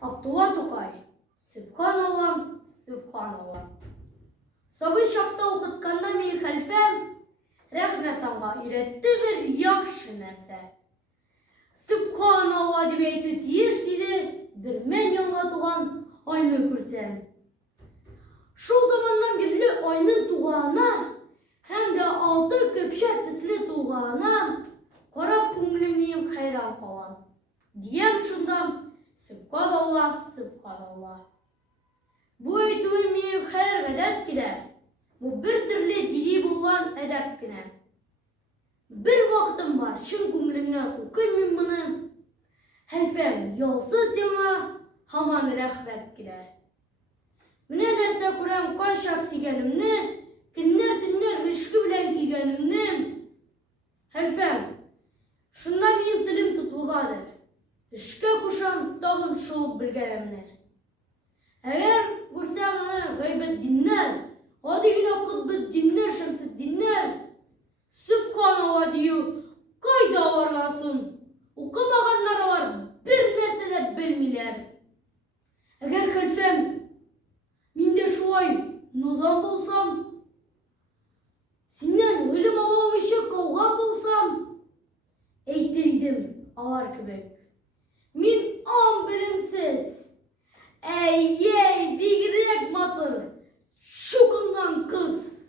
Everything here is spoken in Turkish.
Abdullah Tokay, Sübhanallah, Sübhanallah. Sabır şapta okutkanda meni halfem, rahmet anga üretti bir yakşı nerse. Sübhanallah diye eytü tiyiş dedi, bir men yanına tuğan aynı kürsen. Şu zamandan beri aynı tuğana, hem de altı köpşet tisli tuğana, korap kunglimliyim hayran kalan. Diyem şundan, Sübhanallah, Sübhanallah. Bu eytüğün meyim hayır edep gide. Bu bir türlü dili bulan edep gide. Bir vaktim var, şın kumlimne okuymayım bunu. Helfem yolsuz yama, haman rahmet gide. Mine nerse kuram kan şaksigenimni, kinler ışkı bilen kigenimni. Helfem, şunda meyim dilim tutulgadır. Işkı kuşam tağın şoğuk bilgelemni. Eğer görsem onu gaybet dinler, hadi yine kıtbet dinler, şemsi dinler. Sübhanallah diyor, kayda varlasın. Okumaganlar var, bir nerse de bilmiler. Eğer kalfem, min de şu ay nadan bolsam, senden ölüm alamışı kavga bolsam, eytirdim avar köbek. Min an bilimsiz, ey bigrek matır, şukundan kız.